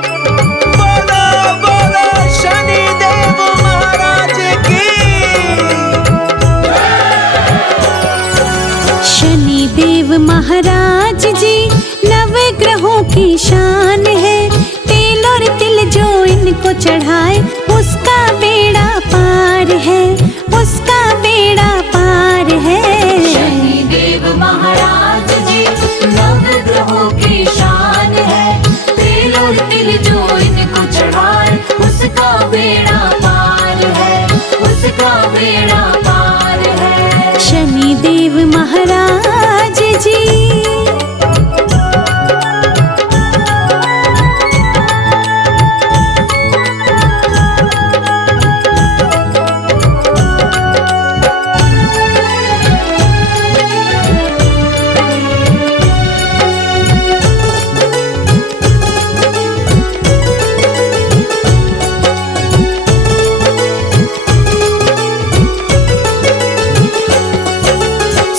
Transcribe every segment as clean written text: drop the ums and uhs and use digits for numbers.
बोलो बोलो शनि देव महाराज की। शनि देव महाराज जी नवग्रहों की शान है। तेल और तिल जो इनको चढ़ाए उसका बेड़ा पार है, उसका बेड़ा पार है। शनि देव महाराज जी नवग्रहों की शान है। तेल और तिल जो इनको चढ़ाए उसका बेड़ा पार है, उसका बेड़ा पार है। शनि देव महाराज जी।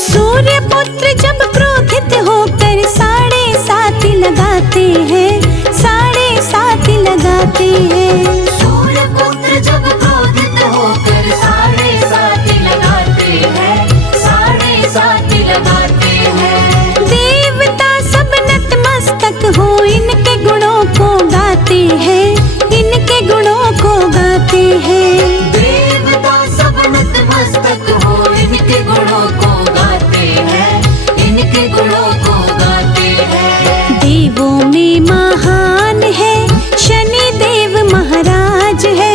सूर्यपुत्र जब क्रोधित होकर 7.5 लगाते हैं, 7.5 लगाते हैं। सूर्यपुत्र जब क्रोधित होकर 7.5 लगाते हैं, 7.5 लगाते हैं। देवता सब नतमस्तक हो इनके गुणों को गाते हैं, इनके गुणों को गाते हैं। देवता सब नतमस्तक हो इनके गुणों को गाते हैं, इनके गुणों को गाते हैं। देवों में महान है शनि देव महाराज है।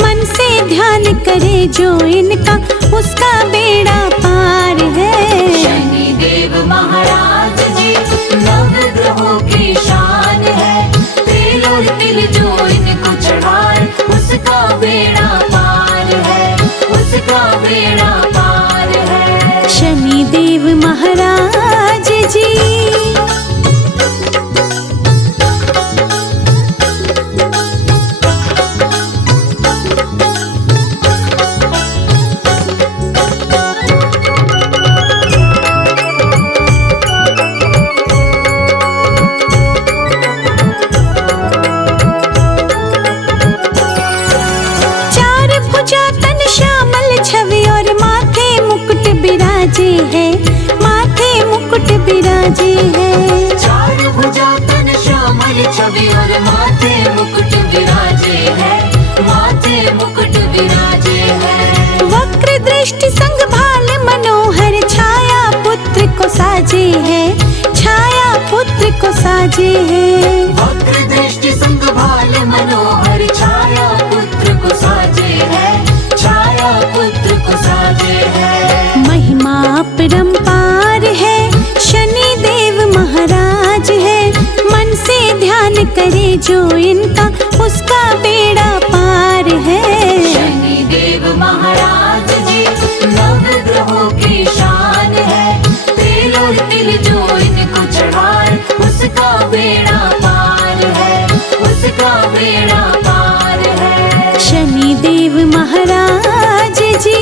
मन से ध्यान करे जो इनका उसका बेड़ा पार है। शनि देव महाराज जी नवग्रहों की शान है। तेल और तिल जो इनको चढ़ाए उसका बेड़ा पार है, उसका बेड़ा पार है। शनि देव महाराज जी। चार भुजा तन श्यामल छवि और माथे मुकुट बिराजे है, माथे मुकुट बिराजे है। चार भुजा तन श्यामल छवि और माथे मुकुट विराजे है, माथे मुकुट विराजे है। वक्र दृष्टि संग भाल मनोहर छाया पुत्र को साजे है, छाया पुत्र को साजे है। वक्र दृष्टि संग भाल मनोहर छाया पुत्र को साजे है, छाया पुत्र को साजे है। महिमा अपरंपार है शनि देव महाराज है। मन से ध्यान करे जो इनका उसका बेड़ा पार है। शनि देव महाराज जी नवग्रहों की शान है। तेल और तिल जो इनको चढ़ाए उसका बेड़ा पार है, उसका बेड़ा पार है। शनि देव महाराज जी।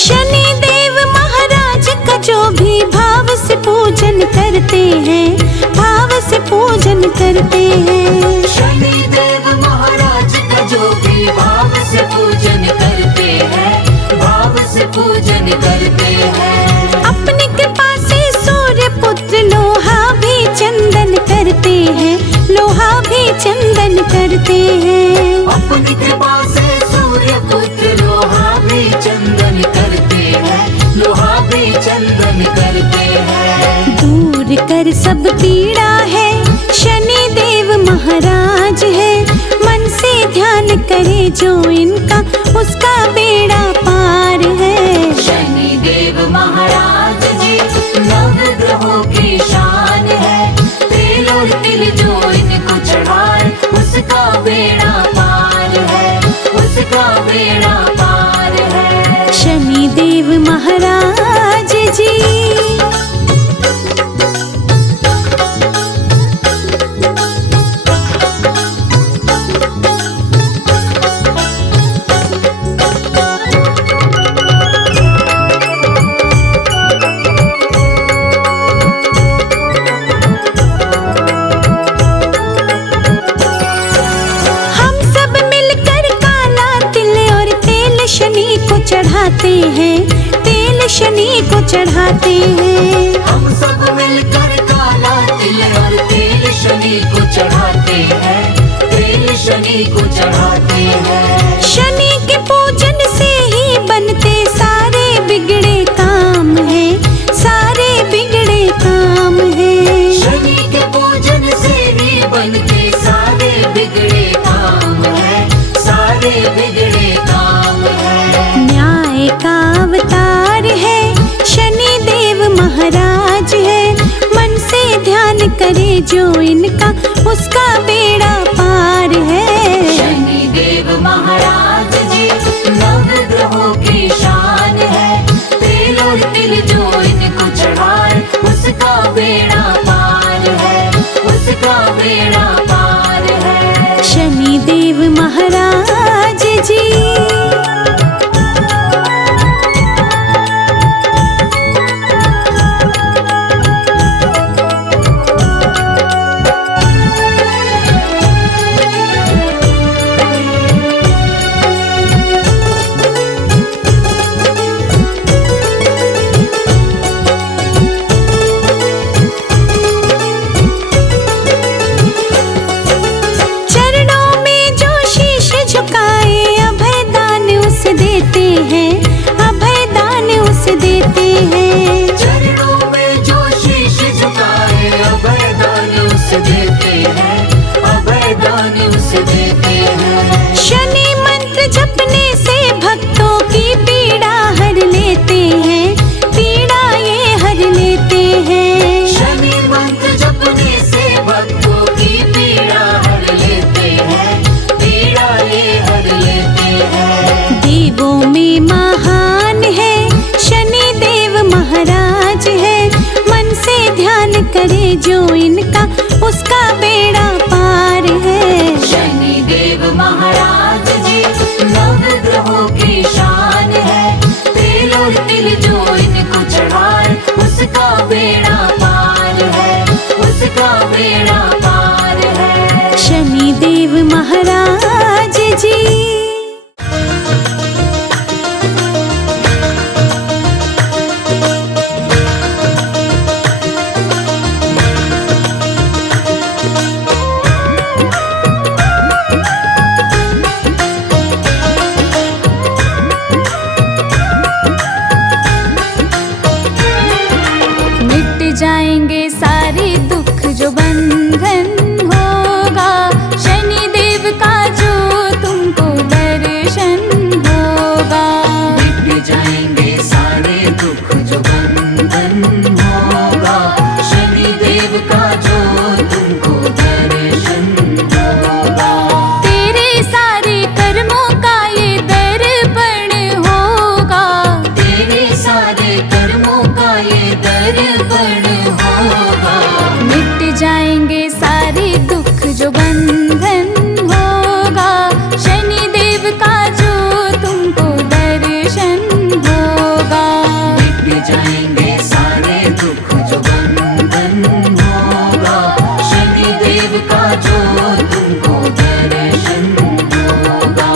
शनि देव महाराज का जो भी भाव से पूजन करते हैं, भाव से पूजन करते हैं। शनि देव महाराज का जो भी भाव से पूजन करते हैं, भाव से पूजन करते हैं। अपनी कृपा से सूर्य पुत्र लोहा भी चंदन करते हैं, लोहा भी चंदन करते हैं। अपनी कृपा से सूर्य पुत्र लोहा भी चंदन करते हैं, लोहा भी चंदन करते हैं। दूर कर सब पीड़ा है शनि देव महाराज है। मन से ध्यान करे जो इनका उसका बेड़ा पार है। शनि देव महाराज जी नवग्रहों की शान है। तेल और तिल जो इनको चढ़ाए उसका बेड़ा पार है, बेड़ा पार है। शनि देव महाराज जी। चढ़ाते हैं तेल शनि को चढ़ाते हैं। हम सब मिलकर काला तिल और तेल शनि को चढ़ाते हैं, तेल शनि को चढ़ाते हैं। शनि के पूजन से ही बनते सारे बिगड़े काम हैं, सारे बिगड़े काम हैं। शनि के पूजन से ही बनते सारे बिगड़े काम हैं, सारे बिगड़े काम हैं। न्याय का अवतार है शनि देव महाराज है, मन से ध्यान करे जो इनका उसका बेड़ा पार है। शनि देव महाराज जी नवग्रहों की शान है, तेल और तिल जो इनको चढ़ाए उसका बेड़ा पार है, उसका बेड़ा पार है। शनि देव महाराज जी। शनि मंत्र जपने से भक्तों की पीड़ा हर लेते हैं, पीड़ा ये हर लेते हैं। शनि मंत्र जपने से भक्तों की पीड़ा हर लेते हैं, पीड़ा ये हर लेते हैं। देवों में महान है शनि देव महाराज है, मन से ध्यान करे जो इनका उसका बेड़ा पार है। शनि देव महाराज जी नवग्रहों की शान है, तेल और तिल जो इनको चढ़ाए उसका बेड़ा पार है, उसका बेड़ा पार है। शनि देव महाराज जी। जाएंगे सारे दुख जो बंधन होगा, शनि देव का जो तुमको दर्शन होगा। मिट जाएंगे सारे दुख जो बंधन होगा, शनि देव का जो तुमको दर्शन होगा। तेरे सारे कर्मों का ये दर्पण होगा, तेरे सारे कर्मों का ये दर्पण होगा। मिट जाएंगे सारे दुख जो बंधन होगा, शनि देव का जो तुमको दर्शन होगा। मिट जाएंगे सारे दुख जो बंधन होगा, शनि देव का जो तुमको दर्शन होगा।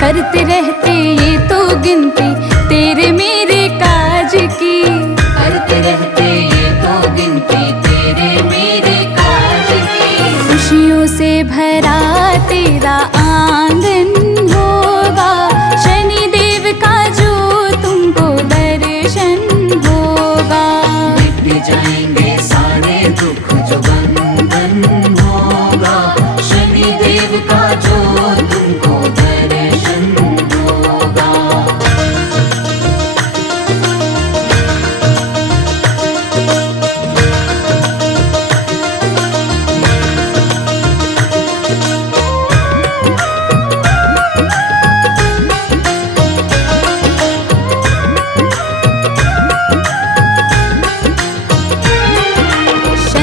करते रहते ये तो गिनती तेरे मेरे काज की, करते रहते ये तो गिनती तेरे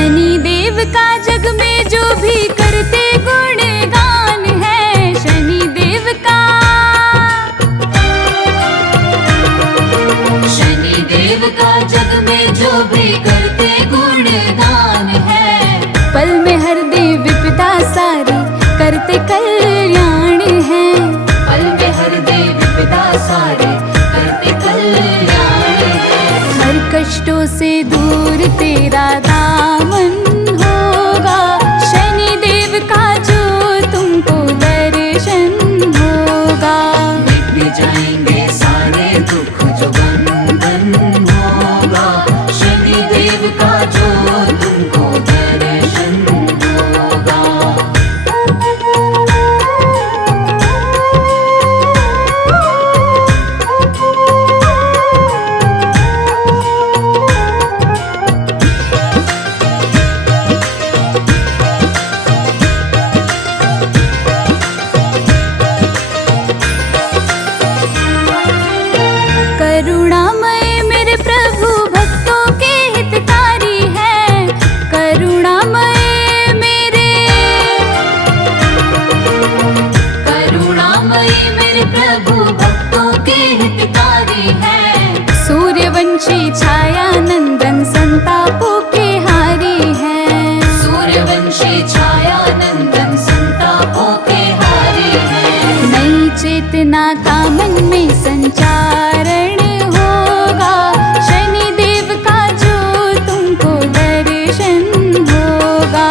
शनि देव का जग में जो भी करते गुणगान है, शनि देव का। शनि देव का जग में जो भी करते गुणगान है, पल में हर दे विपदा सारी करते कल्याण है। पल में हर दे विपदा सारे करते कल्याण है। हर कष्टों से दूर तेरा दामन होगा, शनि देव का जो तुमको दर्शन होगा। मिट जाएंगे सारे दुख जो बंधन होगा, शनि देव का जो तुमको दर्शन होगा। करुणामय मेरे प्रभु भक्तों के हितकारी है, करुणामय मेरे। करुणामयी मेरे प्रभु भक्तों के हितकारी है। सूर्यवंशी छाया नंदन संतापों के हारी है। सूर्यवंशी छाया नंदन संतापों के हारी है। नई चेतना का मन में संचारण होगा, शनि देव का जो तुमको दर्शन होगा।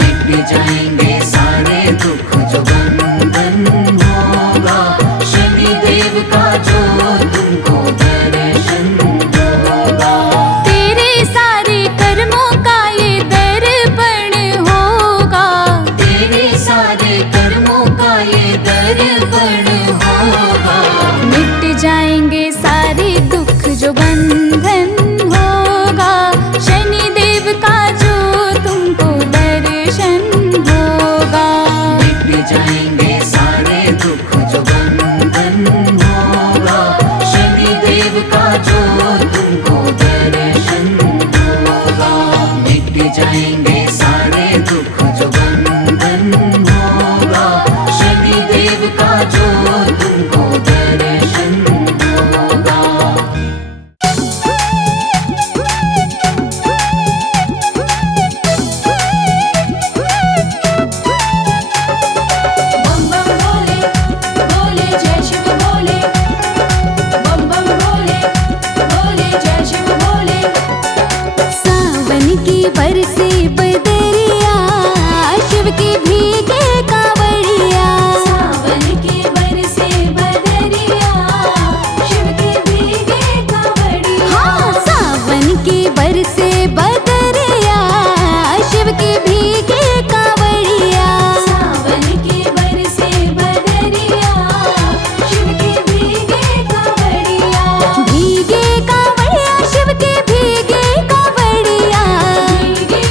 मिट जाएंगे सारे दुख जो बंधन होगा, शनि देव का जो तुमको दर्शन होगा। तेरे सारे कर्मों का ये दर्पण होगा, तेरे सारे कर्मों का ये दर्पण होगा। मिट जाएंगे सारे दुख जो बंधन होगा, शनि देव का जो तुमको दर्शन होगा। मिट जाएंगे सारे दुख जो बंधन होगा, शनि देव का जो तुमको दर्शन होगा। मिट जाएंगे सारे दुख जो बंधन होगा, शनि देव का जो तुमको दर्शन होगा। बम बम भोले भोले जय शिव भोले, बम बम भोले भोले जय शिव भोले। सावन की बरसे बदरिया, शिव की भीगे कांवड़िया। सावन के बरसे बदरिया, शिव के भीगे कांवड़िया। हाँ, सावन की बरसे बदरिया, शिव की भीगे कांवड़िया। सावन के बरसे बदरिया, शिव के भीगे कांवड़िया। भीगे कांवड़िया, शिव के भीगे कांवड़िया। भीगे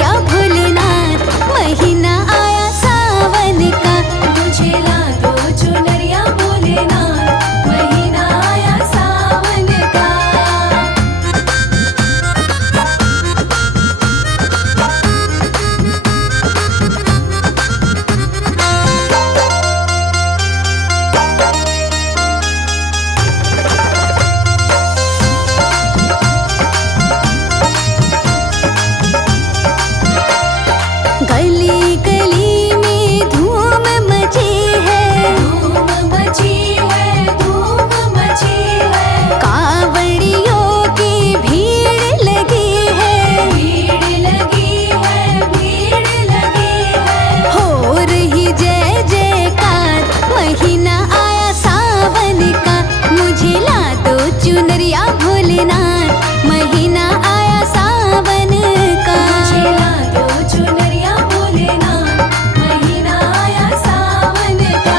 चुनरिया भोलेनाथ, महीना आया सावन का। मुझे ला दो चुनरिया भोलेनाथ, महीना आया सावन का। गली गली में धूम मची है, धूम मची है, धूम मची है। कांवड़ियों की भीड़ लगी है, भीड़ लगी है, भीड़ लगी है। हो रही जय जयकार, महीना आया सावन का। मुझे ला दो चुनरिया भोलेनाथ, महीना आया सावन का। मुझे ला दो चुनरिया भोलेनाथ, महीना आया सावन का।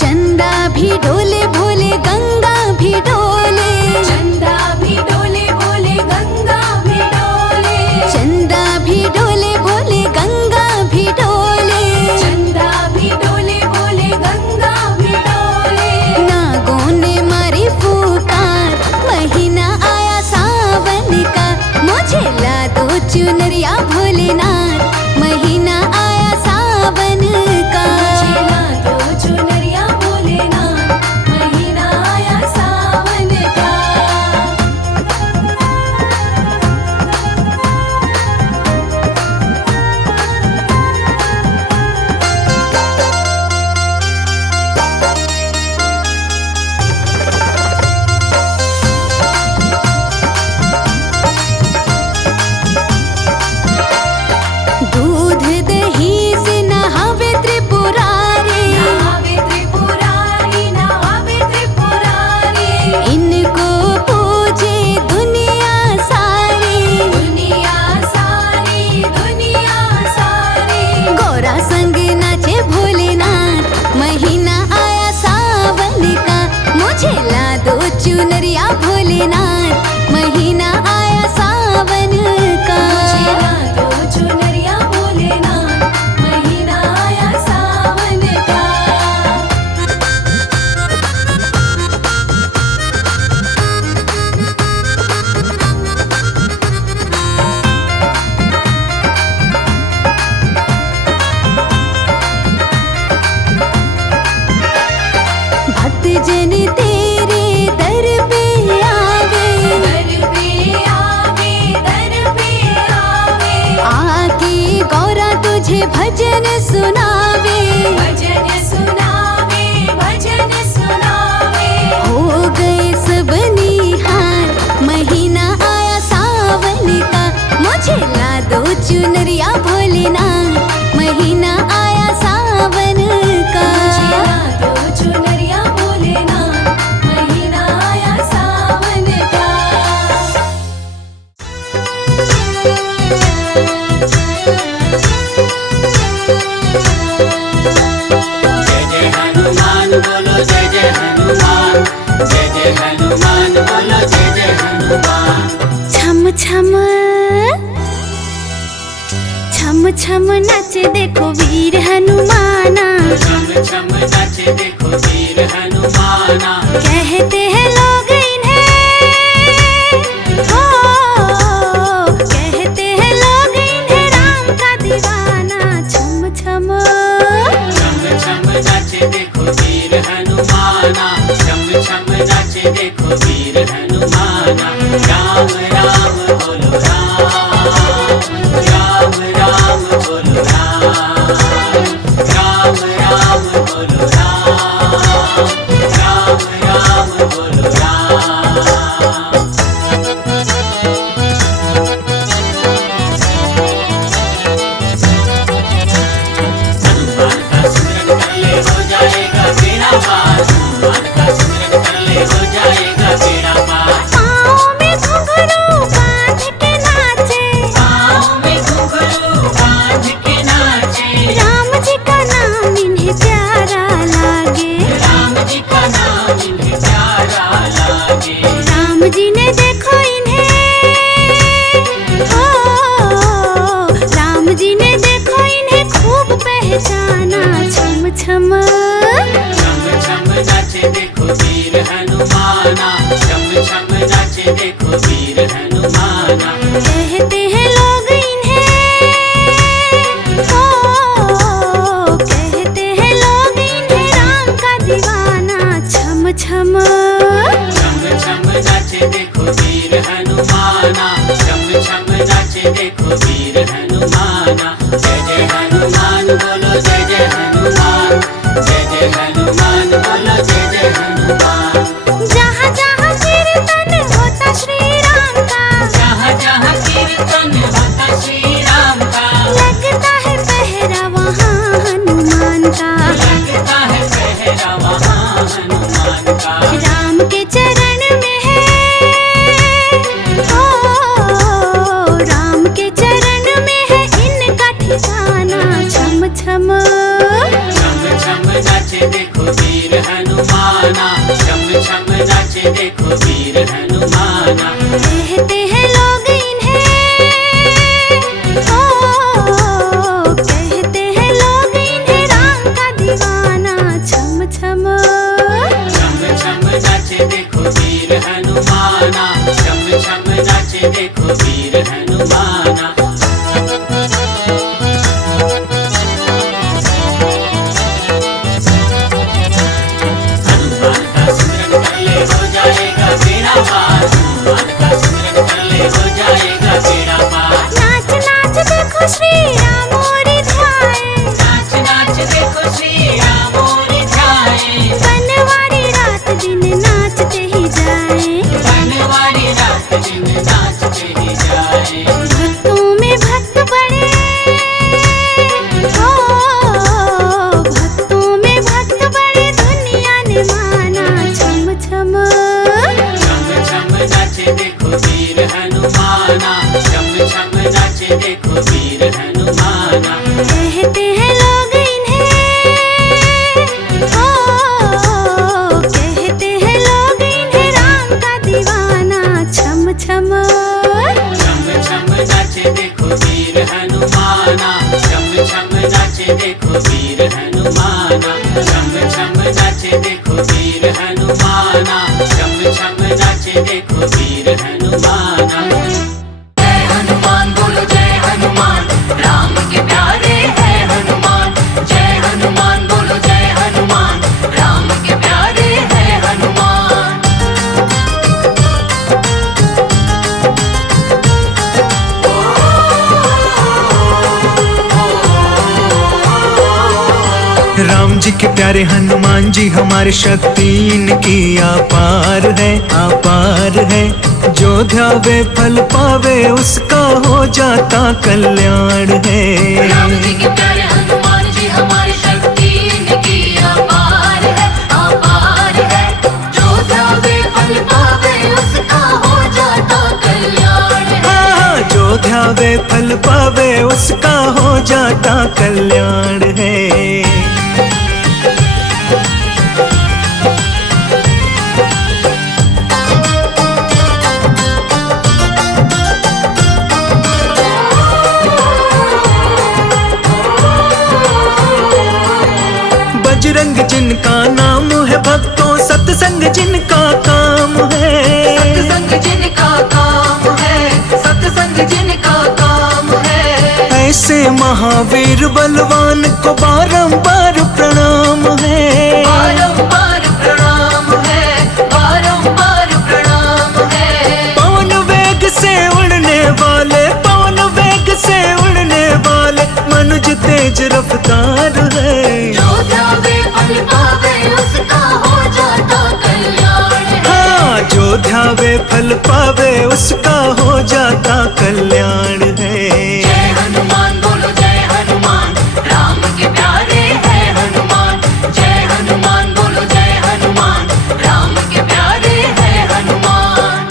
चंदा भी डोले भोले, गंगा भी डोले। चंदा भी डोले बोले, गंगा भी डोले। चंदा भी डोले भोले, गंगा भी डोले। चंदा भी डोले बोले, गंगा भी डोले। नागों ने मारी फूकार, महीना आया सावन का। मुझे ला दो चुनरिया भोलेनाथ, महीना आया सावन का। मुझे ला दो चुनरिया भोलेनाथ, महीना आया सावन का। दूध दही से नहावे त्रिपुरारी, नहावे त्रिपुरारी, नहावे त्रिपुरारी। इनको पूजे दुनिया सारी। दुनिया सारी, दुनिया सारी। गौरा संग नाचे भोलेनाथ, महीना आया सावन का। मुझे ला दो चुनरिया भोलेनाथ, महीना आया सावन का। मुझे ला दो चुनरिया भोलेनाथ, महीना आया सावन का। भक्त जन तेरे दर पे आवे, दर पे आवे, दर पे आवे। आके गौरा तुझे भजन सुनावे। भजन सुनावे, भजन सुनावे। हो गए सब निहार, महीना आया सावन का। मुझे ला दो चुनरिया भोलेनाथ, महीना आया सावन का। मुझे ला दो चुनरिया भोलेनाथ, महीना आया सावन का। जय जय हनुमान बोलो, जय जय हनुमान। जय जय हनुमान बोलो, जय जय हनुमान। छम छम छम छम नाचे देखो वीर हनुमाना। छम छम नाचे देखो वीर हनुमाना। कहते हैं लोग इन्हें, हो कहते हैं लोग इन्हें राम का दीवाना। छम छम छम छम नाचे देखो वीर हनुमाना। छम छम नाचे देखो वीर हनुमाना। राम राम बोलो राम, राम राम बोलो राम, राम राम बोलो राम, राम राम बोलो राम। हनुमाना। जय जय हनुमान बोलो जय जय हनुमान, जय जय हनुमान बोलो जय जय हनुमान। जहाँ जहाँ कीर्तन होता श्री राम का, जहाँ जहाँ कीर्तन होता श्री राम का, लगता है पहरा वहाँ हनुमान का। लगता है पहरा वहाँ हनुमान का। राम के चरण में है, ओ राम के चरण में है इनका ठिकाना। छम छम छम छम नाचे देखो वीर हनुमाना, छम छम नाचे देखो वीर हनुमाना। कहते हैं लोग इन्हें, ओ कहते हैं लोग इन्हें राम का दीवाना। छम छम छम छम नाचे देखो वीर हनुमाना, छम छम नाचे देखो वीर हनुमाना। हनुमान का सिमरन कर ले हो जाएगा बेड़ा पार, हनुमान का सिमरन कर ले हो जाएगा बेड़ा पार। नाच नाच देखो श्री राम मोरी ध्याए, नाच नाच देखो श्री राम मोरी ध्याए, बनवारी रात दिन नाचते ही जाए। बनवारी रात दिन नाचते ही जाए। भक्तों में भक्त बड़े, ओ भक्तों में भक्त बड़े दुनिया ने माना। छम छम छम छम नाचे देखो वीर हनुमाना, छम छम नाचे देखो वीर हनुमाना। कहते हैं लोग इन्हें, ओ कहते हैं लोग इन्हें राम का दीवाना। छम छम छम छम नाचे देखो वीर हनुमाना, छम छम नाचे देखो वीर हनुमाना। छम छम नाचे देखो वीर हनुमाना, छम छम नाचे देखो वीर हनुमाना। जय हनुमान बोलो जय हनुमान, राम के प्यारे है हनुमान। जय हनुमान बोलो जय हनुमान, राम के प्यारे है हनुमान। राम जी के प्यारे हनुमान जी हमारे शक्ति इनकी अपार है, अपार है। जो ध्यावे फल पावे उसका हो जाता कल्याण है। राम जी के प्यारे हनुमान जी हमारी शक्ति इनकी अपार है, अपार है। जो ध्यावे फल पावे उसका हो जाता कल्याण है। हाँ, जो ध्यावे फल पावे उसका हो जाता कल्याण है। बजरंग जिनका नाम है, भक्तों सत्संग जिनका काम है। सत्संग जिनका काम है, सत्संग जिनका काम है। ऐसे महावीर बलवान को बारंबार प्रणाम है। बारंबार प्रणाम है, बारंबार प्रणाम है। पवन वेग से उड़ने वाले, पवन वेग से उड़ने वाले, मनुज तेज रफ्तार है। जो ध्यावे फल पावे उसका हो जाता कल्याण है। हाँ, जो ध्यावे फल पावे उसका हो जाता कल्याण है। जय हनुमान बोलो जय हनुमान, राम के प्यारे है हनुमान। जय हनुमान बोलो जय हनुमान, राम के प्यारे है हनुमान।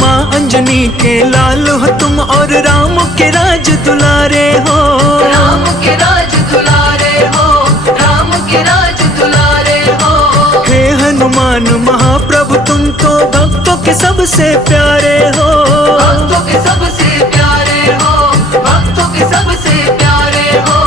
माँ अंजनी के लाल हो तुम और राम के राज दुलारे हो। राम के राज दुलारे हो, राम के राज दुलारे हो। हे हनुमान महाप्रभु तुम तो भक्तों के सबसे प्यारे हो। भक्तों के सबसे प्यारे हो, भक्तों के सबसे प्यारे हो।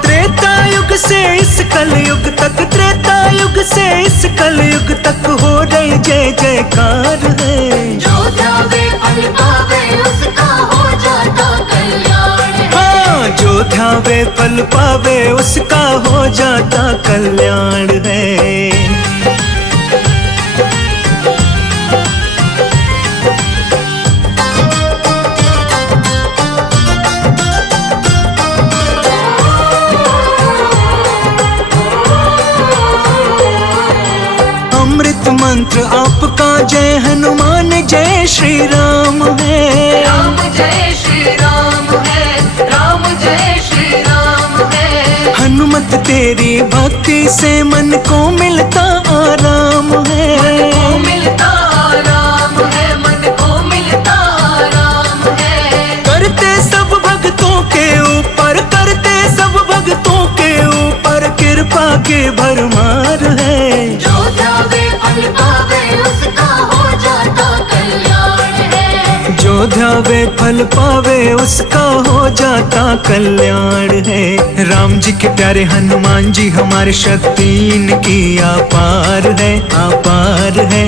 त्रेता युग से इस कलयुग तक, त्रेता युग से इस कलयुग तक हो रही जय जयकार है। जो ध्यावे फल पावे उसका हो जाता कल्याण है। हाँ, जो ध्यावे फल पावे उसका हो जाता कल्याण है। मंत्र आपका जय हनुमान जय श्री राम है। राम जय श्री राम है, राम जय श्री राम है। हनुमत तेरी भक्ति से मन को मिलता आराम है। मन को मिलता आराम है, मन को मिलता आराम है। करते सब भक्तों के ऊपर, करते सब भक्तों के ऊपर कृपा के भरमार है। जो ध्यावे फल पावे उसका हो जाता कल्याण है। जो ध्यावे फल पावे उसका हो जाता कल्याण है। राम जी के प्यारे हनुमान जी हमारे शक्ति इनकी अपार है, अपार है।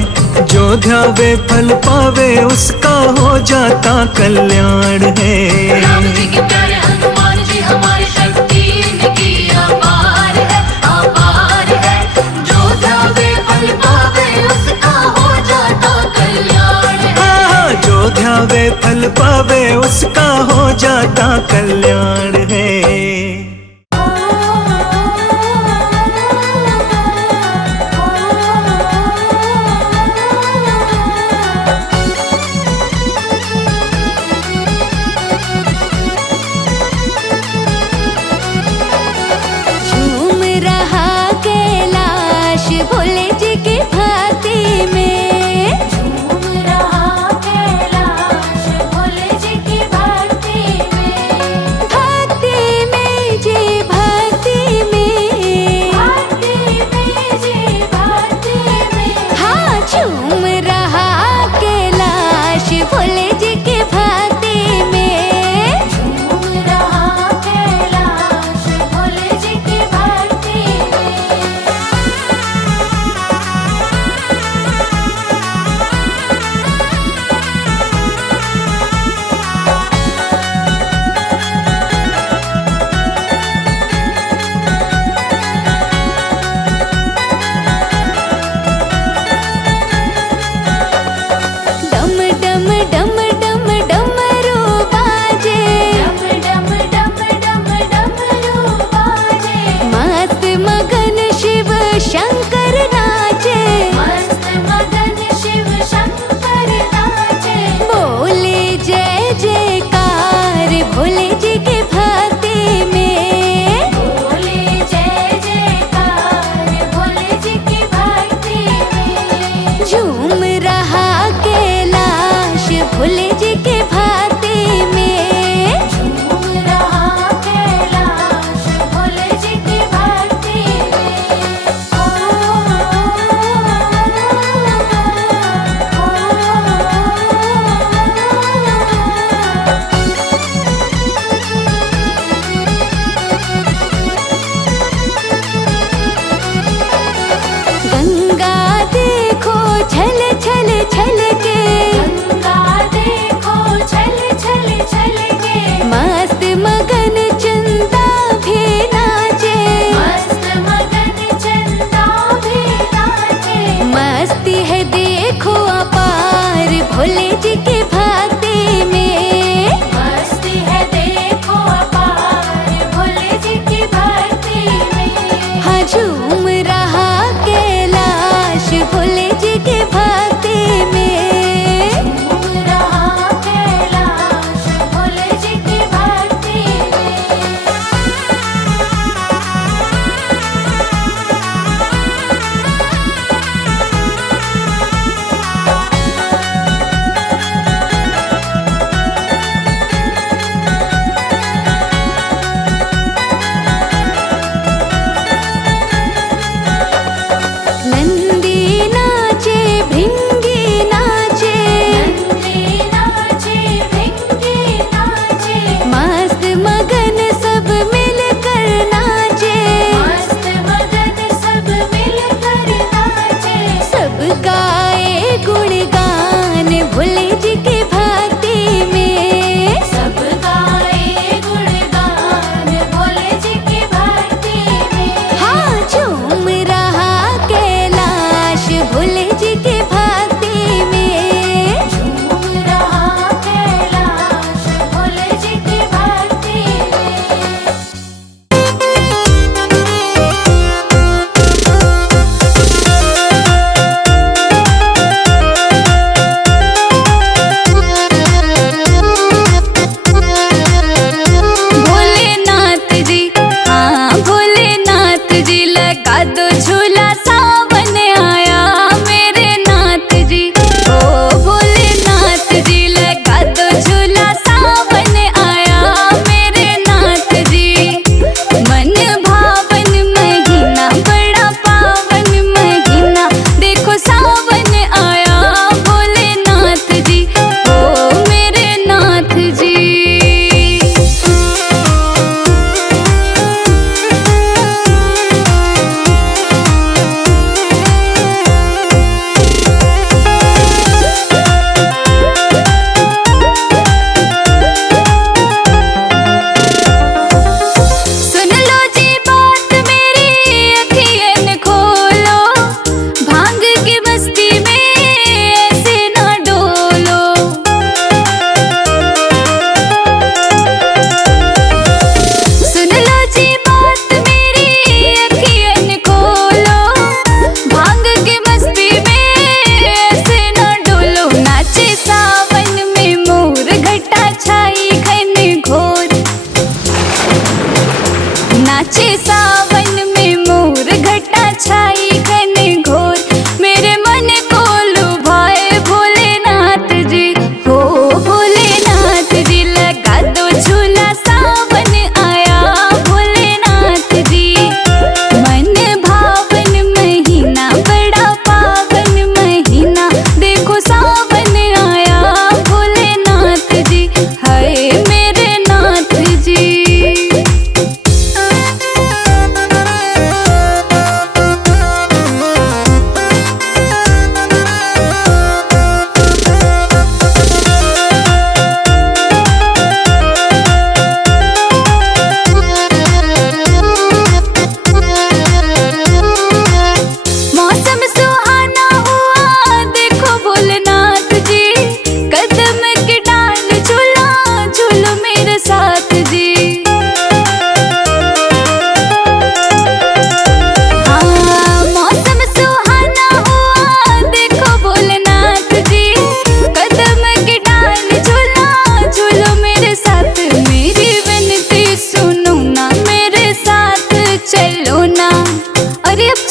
जो ध्यावे फल पावे उसका हो जाता कल्याण है। राम जी के प्यारे हनुमान जी हमारी शक्ति इनकी अपार है, अपार है। जो ध्यावे फल पावे उसका हो जाता कल्याण है। हाँ, जो ध्यावे फल पावे उसका हो जाता कल्याण है। झूम रहा कैलाश भोले जी की भक्ति में। झूम रहा कैलाश भोले जी की भक्ति में। भक्ति में जी भक्ति में। भक्ति में जी भक्ति में। हाँ, झूम रहा कैलाश भोले जी की भक्ति में। झूम रहा कैलाश भोले जी की भक्ति में। डम डम डम डम डमरू बाजे। डम डम डम डम डमरू बाजे। मस्त मगन शिव शंकर नाचे। मस्त मगन शिव शंकर नाचे। बोले जय जयकार भोले जी की भक्ति में। बोले जय जयकार भोले जी की भक्ति में। झूम रहा कैलाश भोले जी की भक्ति में। झूम रहा कैलाश भोले जी की भक्ति गंगा देखो छल छल छल के। गंगा देखो छल छल छल के। मस्त मगन चंदा भी नाचे। मस्त मगन चंदा भी नाचे। मस्ती है देखो अपार भोले जी की भक्ति में। मस्ती है देखो अपार भोले जी की भक्ति में। हाँ, झूम रहा कैलाश भोले जी की भक्ति में। झूम रहा कैलाश भोले जी की भक्ति में।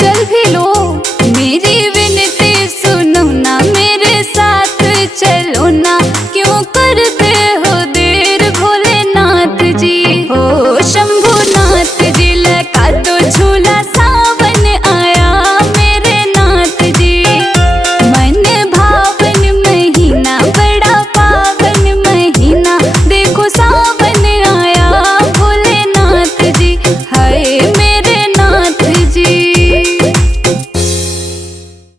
चल भी लो।